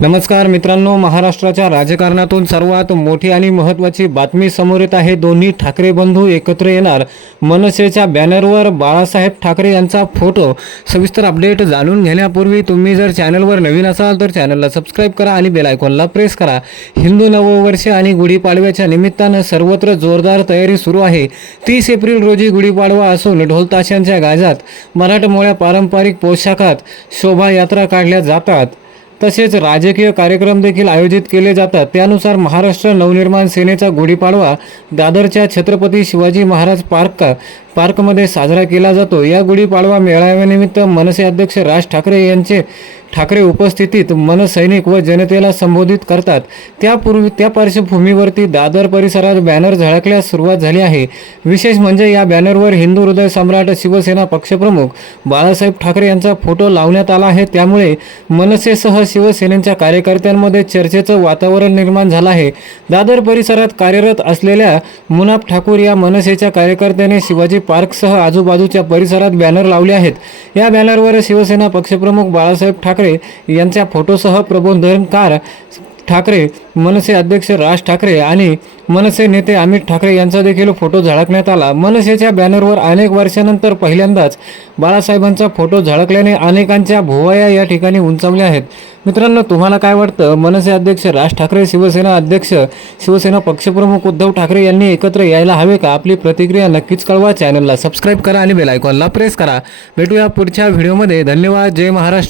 नमस्कार मित्रांनो महाराष्ट्राच्या राजकारणातून सर्वात मोठी आणि महत्त्वाची बातमी समोर येत आहे. दोन्ही ठाकरे बंधू एकत्र येणार. मनसेच्या बॅनरवर बाळासाहेब ठाकरे यांचा फोटो. सविस्तर अपडेट जाणून घेण्यापूर्वी तुम्ही जर चॅनलवर नवीन असाल तर चॅनलला सबस्क्राईब करा आणि बेल आयकॉनला प्रेस करा. हिंदू नववर्ष आणि गुढीपाडव्याच्या निमित्तानं सर्वत्र जोरदार तयारी सुरू आहे. तीस एप्रिल रोजी गुढीपाडवा असून ढोलताशांच्या गाजात मराठमोळ्या पारंपरिक पोशाखात शोभायात्रा काढल्या जातात. तसेच राजकीय कार्यक्रम देखील आयोजित केले जातात. त्यानुसार महाराष्ट्र नवनिर्माण सेनेचा गुढीपाडवा दादरच्या छत्रपती शिवाजी महाराज पार्क पार्कमध्ये साजरा केला जातो. या गुढीपाडवा मेळाव्यानिमित्त मनसे अध्यक्ष राज ठाकरे यांचे ठाकरे उपस्थितीत मनसैनिक व जनतेला संबोधित करतात. त्यापूर्वी त्या पार्श्वभूमीवरती दादर परिसरात बॅनर झळकल्यास सुरुवात झाली आहे. विशेष म्हणजे या बॅनरवर हिंदू हृदय सम्राट शिवसेना पक्षप्रमुख बाळासाहेब ठाकरे यांचा फोटो लावण्यात आला आहे. त्यामुळे मनसेसह शिवसेनेच्या कार्यकर्त्यांमध्ये चर्चेचं वातावरण निर्माण झालं आहे. दादर परिसरात कार्यरत असलेल्या मुनाफ ठाकूर या मनसेच्या कार्यकर्त्याने शिवाजी पार्कसह आजूबाजूच्या परिसरात बॅनर लावले आहेत. या बॅनरवर शिवसेना पक्षप्रमुख बाळासाहेब ठाकरे यांच्या फोटोसह प्रबोधनकार ठाकरे मनसे अध्यक्ष राज ठाकरे आणि मनसे नेते अमित ठाकरे यांचा देखील फोटो झळकण्यात आला. मनसेच्या बॅनरवर अनेक वर्षानंतर पहिल्यांदाच बाळासाहेबांचा फोटो झळकल्याने अनेकांच्या भुवया या ठिकाणी उंचावल्या आहेत. मित्रांनो तुम्हाला काय वाटतं? मनसे अध्यक्ष राज ठाकरे शिवसेना अध्यक्ष शिवसेना पक्षप्रमुख उद्धव ठाकरे यांनी एकत्र यायला हवे का? आपली प्रतिक्रिया नक्कीच कळवा. चॅनलला सबस्क्राईब करा आणि बेलायकॉनला प्रेस करा. भेटूया पुढच्या व्हिडिओमध्ये. धन्यवाद. जय महाराष्ट्र.